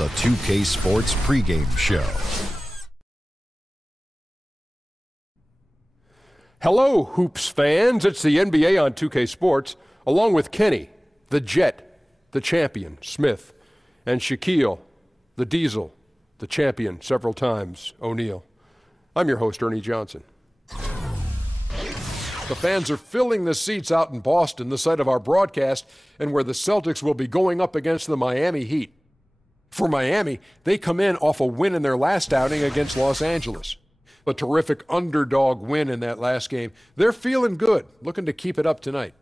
the 2K Sports pregame show. Hello, Hoops fans. It's the NBA on 2K Sports, along with Kenny, the Jet, the champion, Smith, and Shaquille, the Diesel, the champion several times, O'Neal. I'm your host, Ernie Johnson. The fans are filling the seats out in Boston, the site of our broadcast, and where the Celtics will be going up against the Miami Heat. For Miami, they come in off a win in their last outing against Los Angeles. A terrific underdog win in that last game. They're feeling good, looking to keep it up tonight.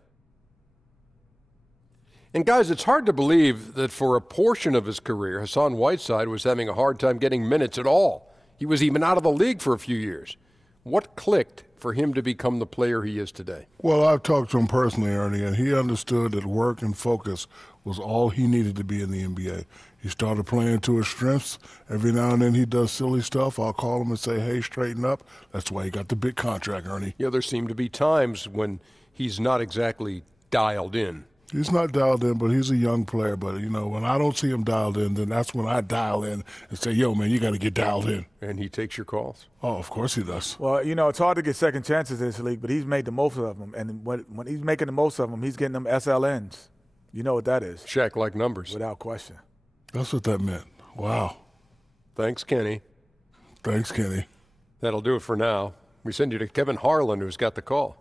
And guys, it's hard to believe that for a portion of his career, Hassan Whiteside was having a hard time getting minutes at all. He was even out of the league for a few years. What clicked for him to become the player he is today? Well, I've talked to him personally, Ernie, and he understood that work and focus was all he needed to be in the NBA. He started playing to his strengths. Every now and then he does silly stuff. I'll call him and say, hey, straighten up. That's why he got the big contract, Ernie. Yeah, there seem to be times when he's not exactly dialed in. He's not dialed in, but he's a young player. But, you know, when I don't see him dialed in, then that's when I dial in and say, yo, man, you got to get dialed in. And he takes your calls? Oh, of course he does. Well, you know, it's hard to get second chances in this league, but he's made the most of them. And when he's making the most of them, he's getting them SLNs. You know what that is. Shaq-like numbers. Without question. That's what that meant. Wow. Thanks, Kenny. Thanks, Kenny. That'll do it for now. We send you to Kevin Harlan, who's got the call.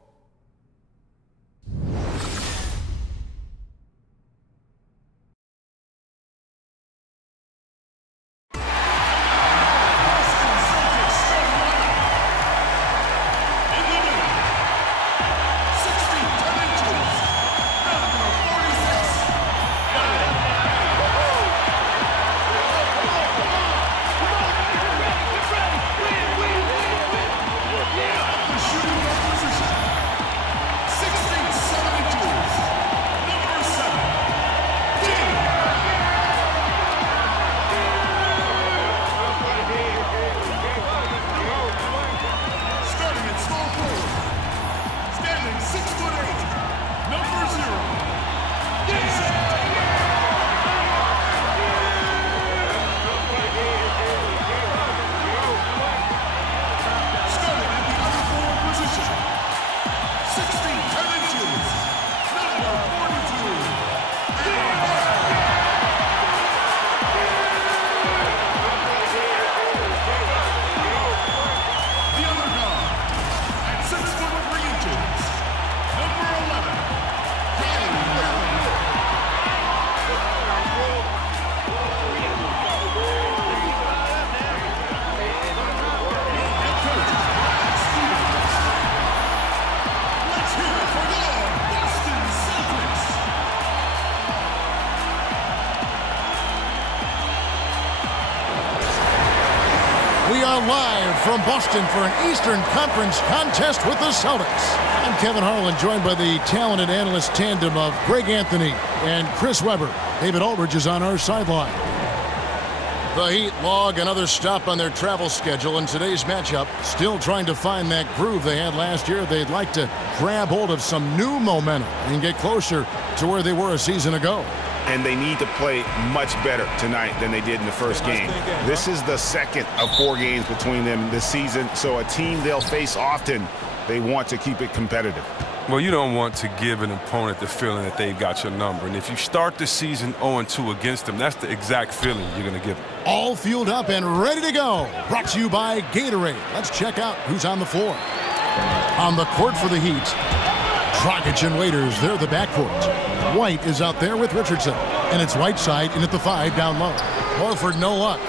Live from Boston for an Eastern Conference contest with the Celtics. I'm Kevin Harlan, joined by the talented analyst tandem of Greg Anthony and Chris Webber. David Aldridge is on our sideline. The Heat log another stop on their travel schedule in today's matchup. Still trying to find that groove they had last year. They'd like to grab hold of some new momentum and get closer to where they were a season ago. And they need to play much better tonight than they did in the first game. This is the second of 4 games between them this season, so a team they'll face often, they want to keep it competitive. Well, you don't want to give an opponent the feeling that they've got your number. And if you start the season 0-2 against them, that's the exact feeling you're going to give them. All fueled up and ready to go. Brought to you by Gatorade. Let's check out who's on the floor. On the court for the Heat, Dragic and Waiters, they're the backcourt. White is out there with Richardson. And it's Whiteside in at the 5 down low. Horford, no luck.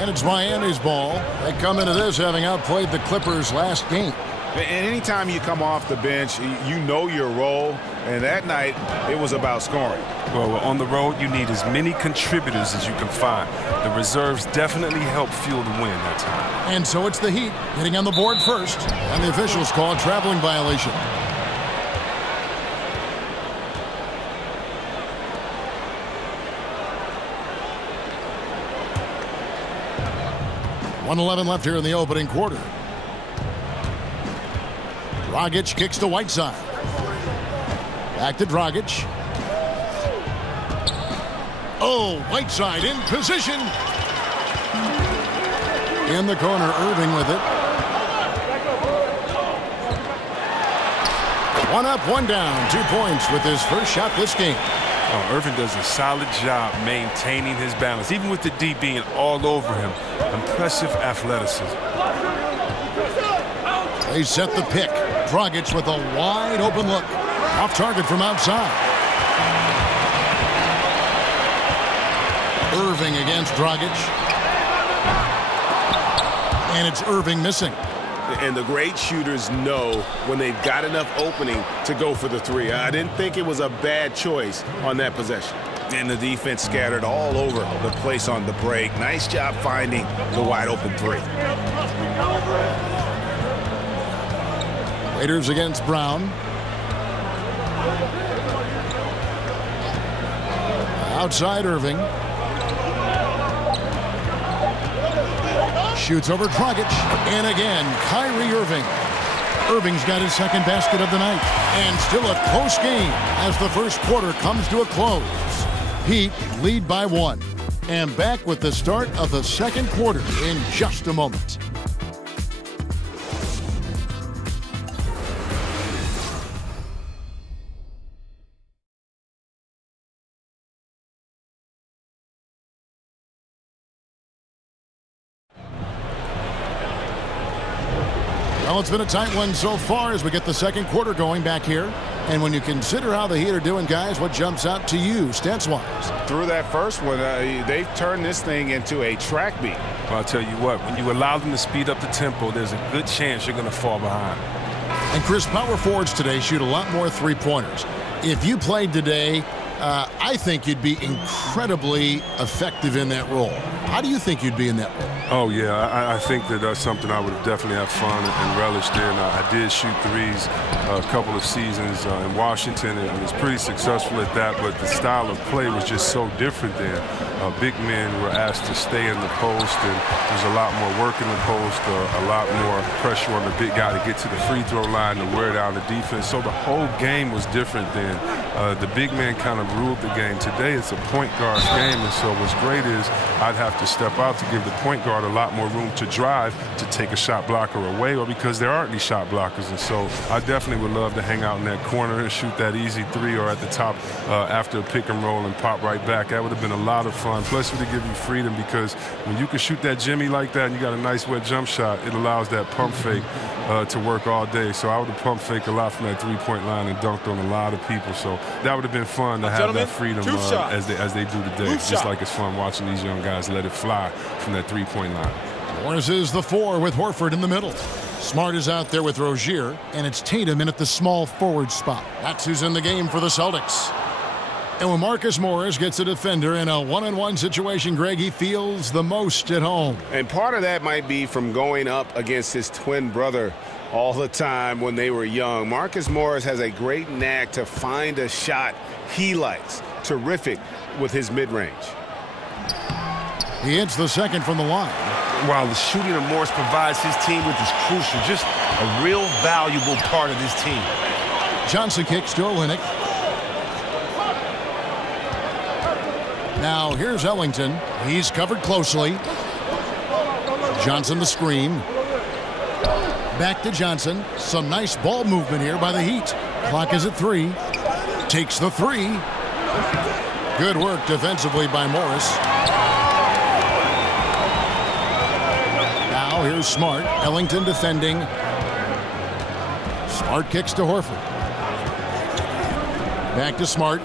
And it's Miami's ball. They come into this having outplayed the Clippers last game. And anytime you come off the bench, you know your role. And that night, it was about scoring. Well, on the road, you need as many contributors as you can find. The reserves definitely help fuel the win that time. And so it's the Heat getting on the board first. And the officials call a traveling violation. .111 left here in the opening quarter. Dragic kicks to Whiteside. Back to Dragic. Oh, Whiteside in position. In the corner, Irving with it. One up, one down. 2 points with his first shot this game. Oh, Irving does a solid job maintaining his balance, even with the D being all over him. Impressive athleticism. They set the pick. Dragic with a wide open look. Off target from outside. Irving against Dragic. And it's Irving missing. And the great shooters know when they've got enough opening to go for the three. I didn't think it was a bad choice on that possession. And the defense scattered all over the place on the break. Nice job finding the wide open three. Raiders against Brown. Outside Irving. Shoots over Dragic. And again, Kyrie Irving. Irving's got his second basket of the night. And still a close game as the first quarter comes to a close. Heat lead by 1. And back with the start of the second quarter in just a moment. Well, it's been a tight one so far as we get the second quarter going back here. And when you consider how the Heat are doing, guys, what jumps out to you, stats-wise? Through that first one, they've turned this thing into a track meet. Well, I'll tell you what, when you allow them to speed up the tempo, there's a good chance you're going to fall behind. And, Chris, power forwards today shoot a lot more three-pointers. If you played today, I think you'd be incredibly effective in that role. How do you think you'd be in that role? Oh, yeah, I think that that's something I would have definitely had fun and relished in. I did shoot threes a couple of seasons in Washington and was pretty successful at that, but the style of play was just so different there. Big men were asked to stay in the post, and there's a lot more work in the post, a lot more pressure on the big guy to get to the free throw line to wear down the defense. So the whole game was different then. The big man kind of ruled the game. Today it's a point guard's game, and so what's great is I'd have to step out to give the point guard a lot more room to drive, to take a shot blocker away, or because there aren't any shot blockers. And so I definitely would love to hang out in that corner and shoot that easy three, or at the top after a pick and roll and pop right back. That would have been a lot of fun. Plus, it would give you freedom, because when you can shoot that Jimmy like that and you got a nice wet jump shot, it allows that pump fake to work all day. So I would have pump faked a lot from that three-point line and dunked on a lot of people. So that would have been fun to have that freedom as they do today. Just like it's fun watching these young guys let it fly from that three-point line. Morris is the 4 with Horford in the middle. Smart is out there with Rozier, and it's Tatum in at the small forward spot. That's who's in the game for the Celtics. And when Marcus Morris gets a defender in a one-on-one situation, Greg, he feels the most at home. And part of that might be from going up against his twin brother all the time when they were young. Marcus Morris has a great knack to find a shot he likes. Terrific with his mid-range. He hits the second from the line. While the shooting of Morris provides his team with is crucial, just a real valuable part of this team. Johnson kicks to Olynyk. Now here's Ellington. He's covered closely. Johnson the screen. Back to Johnson. Some nice ball movement here by the Heat. Clock is at 3. Takes the 3. Good work defensively by Morris. Now here's Smart. Ellington defending. Smart kicks to Horford. Back to Smart.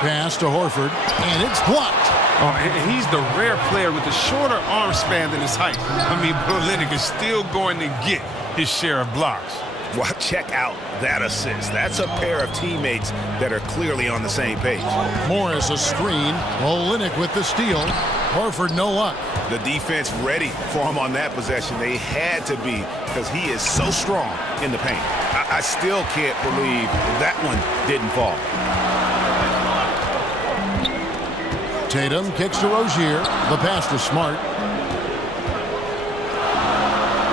Pass to Horford, and it's blocked. Oh, and he's the rare player with a shorter arm span than his height. I mean, Olynyk is still going to get his share of blocks. Well, check out that assist. That's a pair of teammates that are clearly on the same page. Morris a screen. Olynyk with the steal. Horford no luck. The defense ready for him on that possession. They had to be, because he is so strong in the paint. I still can't believe that one didn't fall. Tatum kicks to Rozier. The pass to Smart.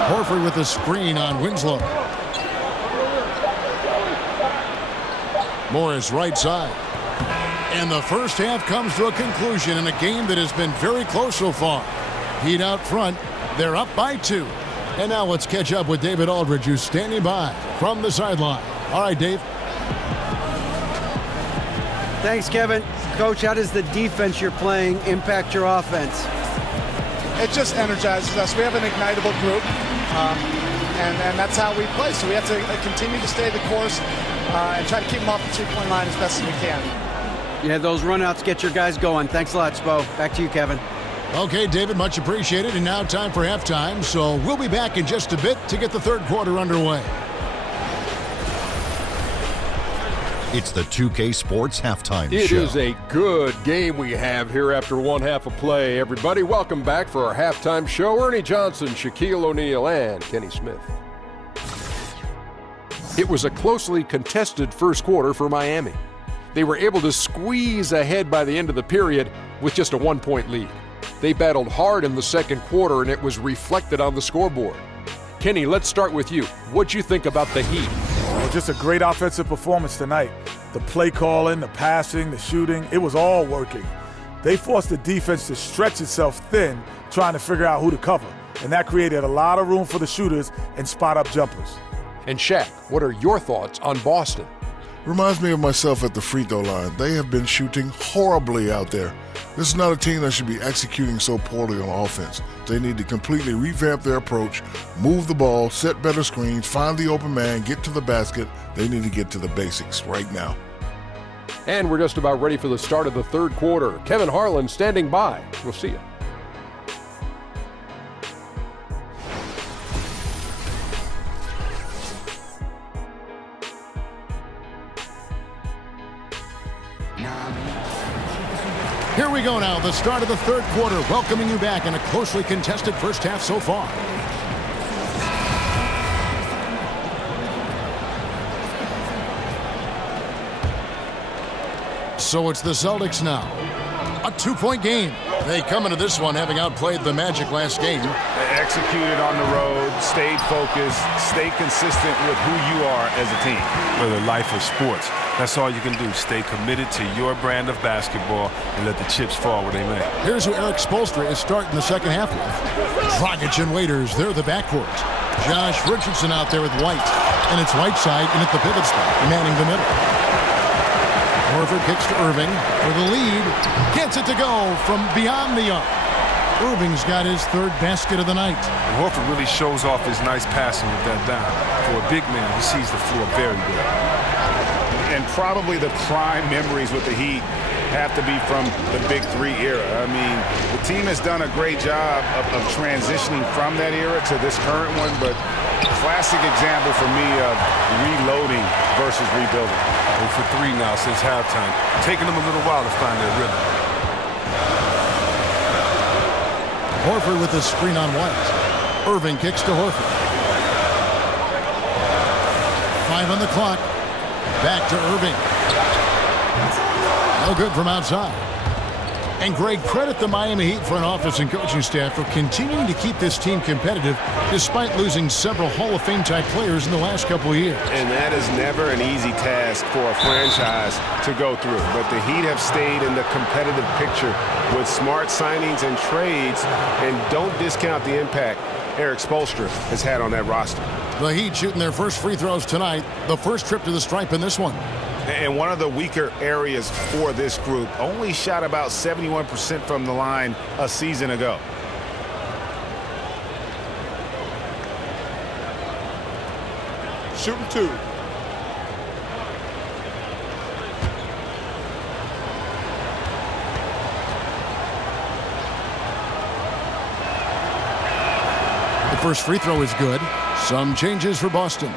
Horford with the screen on Winslow. Morris right side. And the first half comes to a conclusion in a game that has been very close so far. Heat out front. They're up by 2. And now let's catch up with David Aldridge, who's standing by from the sideline. All right, Dave. Thanks, Kevin. Coach, how does the defense you're playing impact your offense? It just energizes us. We have an ignitable group, and that's how we play. So we have to continue to stay the course and try to keep them off the three-point line as best as we can. Yeah, those runouts get your guys going. Thanks a lot, Spo. Back to you, Kevin. Okay, David, much appreciated. And now time for halftime. So we'll be back in just a bit to get the third quarter underway. It's the 2K Sports Halftime Show. It is a good game we have here after one half of play. Everybody, welcome back for our halftime show. Ernie Johnson, Shaquille O'Neal, and Kenny Smith. It was a closely contested first quarter for Miami. They were able to squeeze ahead by the end of the period with just a 1-point lead. They battled hard in the second quarter, and it was reflected on the scoreboard. Kenny, let's start with you. What'd you think about the Heat? Well, just a great offensive performance tonight. The play calling, the passing, the shooting, it was all working. They forced the defense to stretch itself thin, trying to figure out who to cover. And that created a lot of room for the shooters and spot-up jumpers. And Shaq, what are your thoughts on Boston? Reminds me of myself at the free throw line. They have been shooting horribly out there. This is not a team that should be executing so poorly on offense. They need to completely revamp their approach, move the ball, set better screens, find the open man, get to the basket. They need to get to the basics right now. And we're just about ready for the start of the third quarter. Kevin Harlan standing by. We'll see you. Here we go now, the start of the third quarter, welcoming you back in a closely contested first half so far. So it's the Celtics now. A 2-point game. They come into this one having outplayed the Magic last game. They executed on the road, stayed focused, stayed consistent with who you are as a team. For the life of sports, that's all you can do. Stay committed to your brand of basketball and let the chips fall where they may. Here's who Eric Spoelstra is starting the second half with. Dragic and Waiters, they're the backcourt. Josh Richardson out there with White. And it's Whiteside in at the pivot spot, manning the middle. Horford kicks to Irving for the lead. Gets it to go from beyond the arc. Irving's got his third basket of the night. And Horford really shows off his nice passing with that dime. For a big man, he sees the floor very well. And probably the prime memories with the Heat have to be from the Big Three era. I mean, the team has done a great job of transitioning from that era to this current one, but classic example for me of reloading versus rebuilding. 0 for 3 now since halftime. Taking them a little while to find their rhythm. Horford with the screen on White. Irving kicks to Horford. 5 on the clock. Back to Irving. No good from outside. And Greg, credit the Miami Heat front office and coaching staff for continuing to keep this team competitive despite losing several Hall of Fame type players in the last couple of years. And that is never an easy task for a franchise to go through. But the Heat have stayed in the competitive picture with smart signings and trades, and don't discount the impact Eric Spoelstra has had on that roster. The Heat shooting their first free throws tonight, the first trip to the stripe in this one. And one of the weaker areas for this group, only shot about 71% from the line a season ago. Shooting 2. The first free throw is good. Some changes for Boston.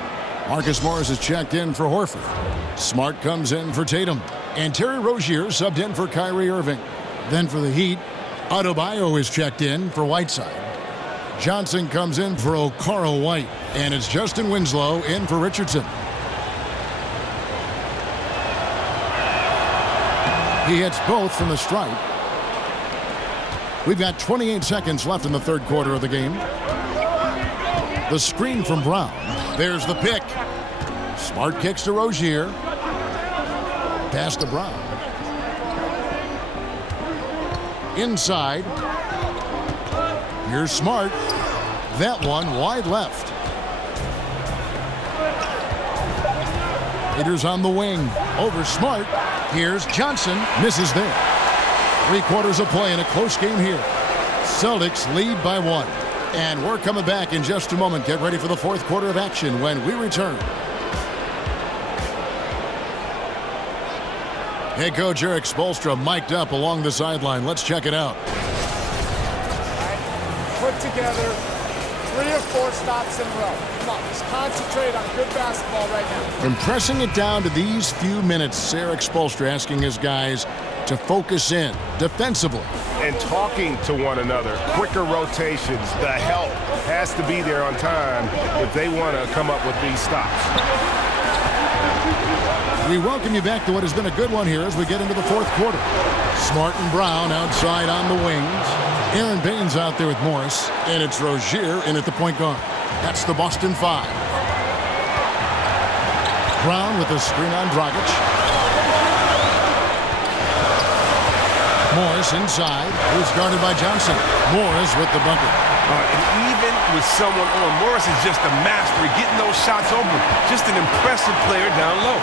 Marcus Morris is checked in for Horford. Smart comes in for Tatum. And Terry Rozier subbed in for Kyrie Irving. Then for the Heat, Adebayo is checked in for Whiteside. Johnson comes in for Okaro White. And it's Justin Winslow in for Richardson. He hits both from the stripe. We've got 28 seconds left in the third quarter of the game. The screen from Brown. There's the pick. Smart kicks to Rozier. Pass to Brown. Inside. Here's Smart. That one wide left. Raiders on the wing. Over Smart. Here's Johnson. Misses there. 3/4 of play in a close game here. Celtics lead by 1. And we're coming back in just a moment. Get ready for the 4th quarter of action when we return. Head coach Erik Spoelstra mic'd up along the sideline. Let's check it out. Put together 3 or 4 stops in a row. Come on, just concentrate on good basketball right now. Compressing it down to these few minutes, Erik Spoelstra asking his guys to focus in defensively. And talking to one another, quicker rotations, the help has to be there on time if they want to come up with these stops. We welcome you back to what has been a good one here as we get into the 4th quarter. Smart and Brown outside on the wings. Aaron Baines out there with Morris, and it's Rozier in at the point guard. That's the Boston 5. Brown with a screen on Dragic. Morris inside, who's guarded by Johnson. Morris with the bucket. And even with someone on, Morris is just a master at getting those shots open. Just an impressive player down low.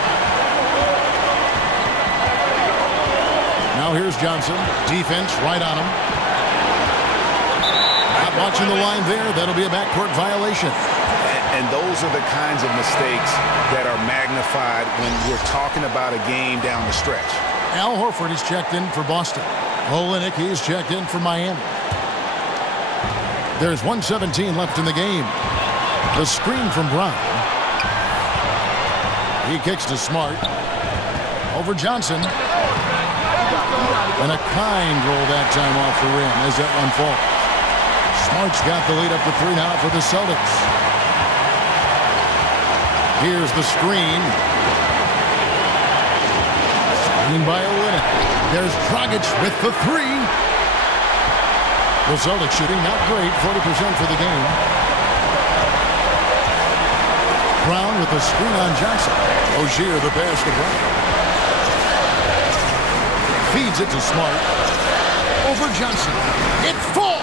Now here's Johnson. Defense right on him. Not watching the line there. That'll be a backcourt violation. And those are the kinds of mistakes that are magnified when we're talking about a game down the stretch. Al Horford is checked in for Boston. Olenek, he's checked in for Miami. There's 1:17 left in the game. The screen from Brown. He kicks to Smart. Over Johnson. And a kind roll that time off the rim as that one falls. Smart's got the lead up to 3 now for the Celtics. Here's the screen. Screen by Olenek. There's Dragic with the 3. The Celtics shooting not great, 40% for the game. Brown with the screen on Johnson. Rozier the pass to Brown. Feeds it to Smart. Over Johnson. It falls.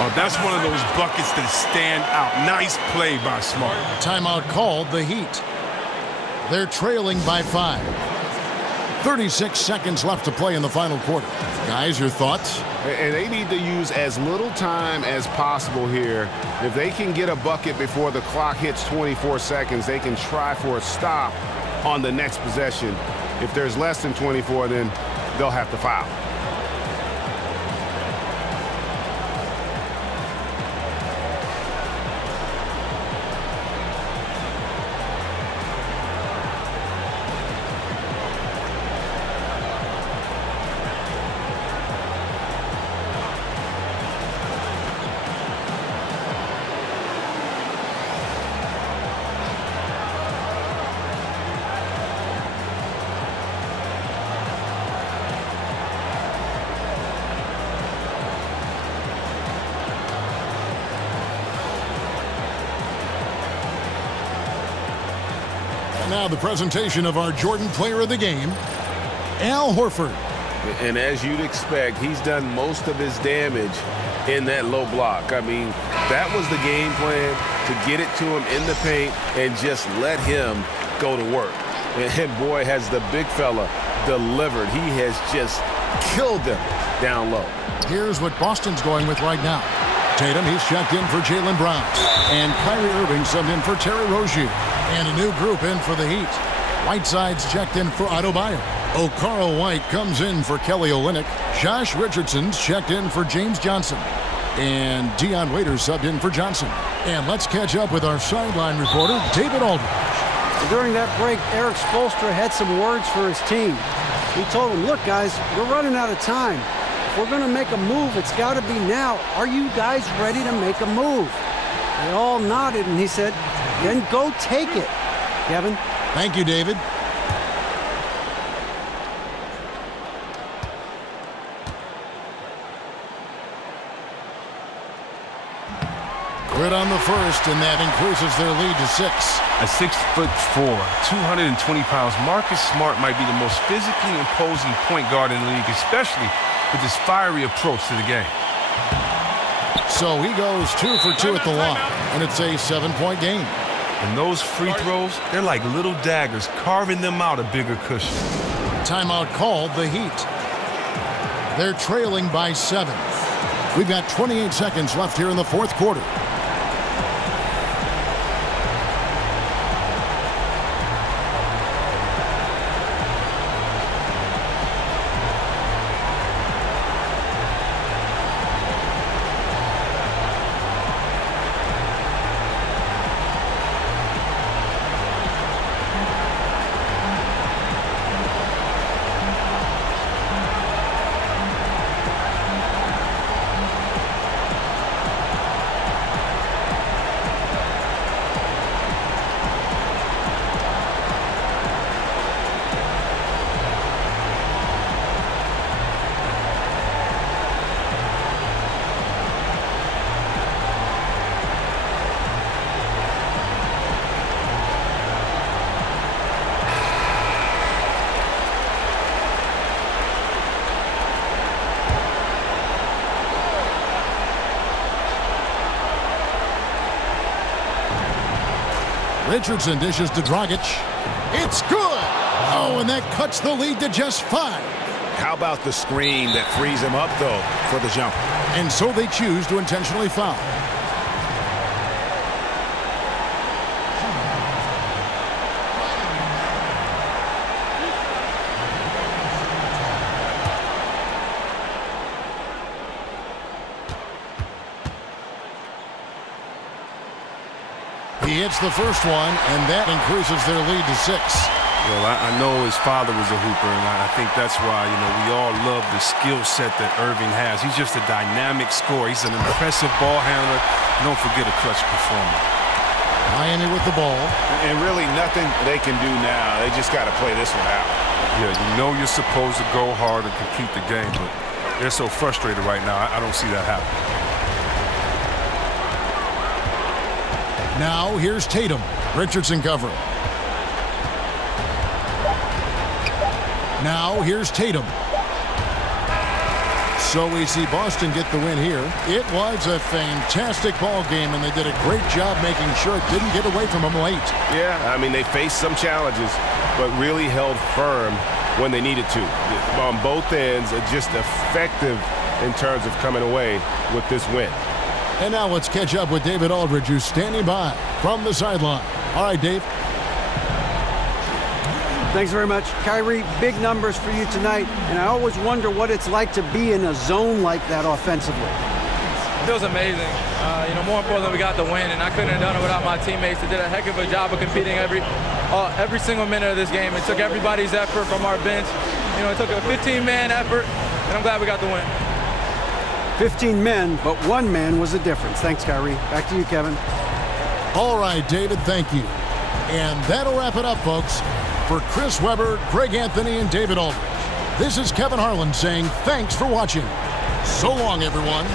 Oh, that's one of those buckets that stand out. Nice play by Smart. Timeout called, the Heat. They're trailing by 5. 36 seconds left to play in the final quarter. Guys, your thoughts? And they need to use as little time as possible here. If they can get a bucket before the clock hits 24 seconds, they can try for a stop on the next possession. If there's less than 24, then they'll have to foul. Now the presentation of our Jordan Player of the Game, Al Horford. And as you'd expect, he's done most of his damage in that low block. I mean, that was the game plan, to get it to him in the paint and just let him go to work. And boy, has the big fella delivered. He has just killed them down low. Here's what Boston's going with right now. Tatum, he's checked in for Jaylen Brown. And Kyrie Irving subbed in for Terry Rozier. And a new group in for the Heat. Whiteside's checked in for Adebayo. O'Carl White comes in for Kelly Olynyk. Josh Richardson's checked in for James Johnson. And Dion Waiters subbed in for Johnson. And let's catch up with our sideline reporter, David Aldridge. During that break, Erik Spoelstra had some words for his team. He told them, look, guys, we're running out of time. If we're going to make a move, it's got to be now. Are you guys ready to make a move? They all nodded, and he said, then go take it, Kevin. Thank you, David. Good on the first, and that increases their lead to 6. At 6'4", 220 pounds, Marcus Smart might be the most physically imposing point guard in the league, especially with his fiery approach to the game. So he goes 2 for 2 at the line, and it's a 7-point game. And those free throws, they're like little daggers, carving them out a bigger cushion. Timeout called, the Heat. They're trailing by 7. We've got 28 seconds left here in the fourth quarter. Richardson dishes to Dragic. It's good! Oh, and that cuts the lead to just 5. How about the screen that frees him up, though, for the jumper? And so they choose to intentionally foul. He hits the first one, and that increases their lead to 6. Well, I know his father was a hooper, and I think that's why, we all love the skill set that Irving has. He's just a dynamic scorer. He's an impressive ball handler. Don't forget a clutch performer. Miami with the ball. And really nothing they can do now. They just got to play this one out. Yeah, you're supposed to go hard and compete the game, but they're so frustrated right now. I don't see that happening. Now here's Tatum. Richardson covering. Now here's Tatum. So we see Boston get the win here. It was a fantastic ball game, and they did a great job making sure it didn't get away from them late. Yeah, I mean, they faced some challenges, but really held firm when they needed to. On both ends, just effective in terms of coming away with this win. And now let's catch up with David Aldridge, who's standing by from the sideline. All right, Dave. Thanks very much. Kyrie, big numbers for you tonight, and I always wonder what it's like to be in a zone like that offensively. It was amazing. More importantly, we got the win, and I couldn't have done it without my teammates. They did a heck of a job of competing every single minute of this game. It took everybody's effort from our bench. It took a 15-man effort, and I'm glad we got the win. 15 men, but 1 man was the difference. Thanks, Kyrie. Back to you, Kevin. All right, David, thank you. And that'll wrap it up, folks. For Chris Webber, Greg Anthony, and David Aldridge, this is Kevin Harlan saying thanks for watching. So long, everyone.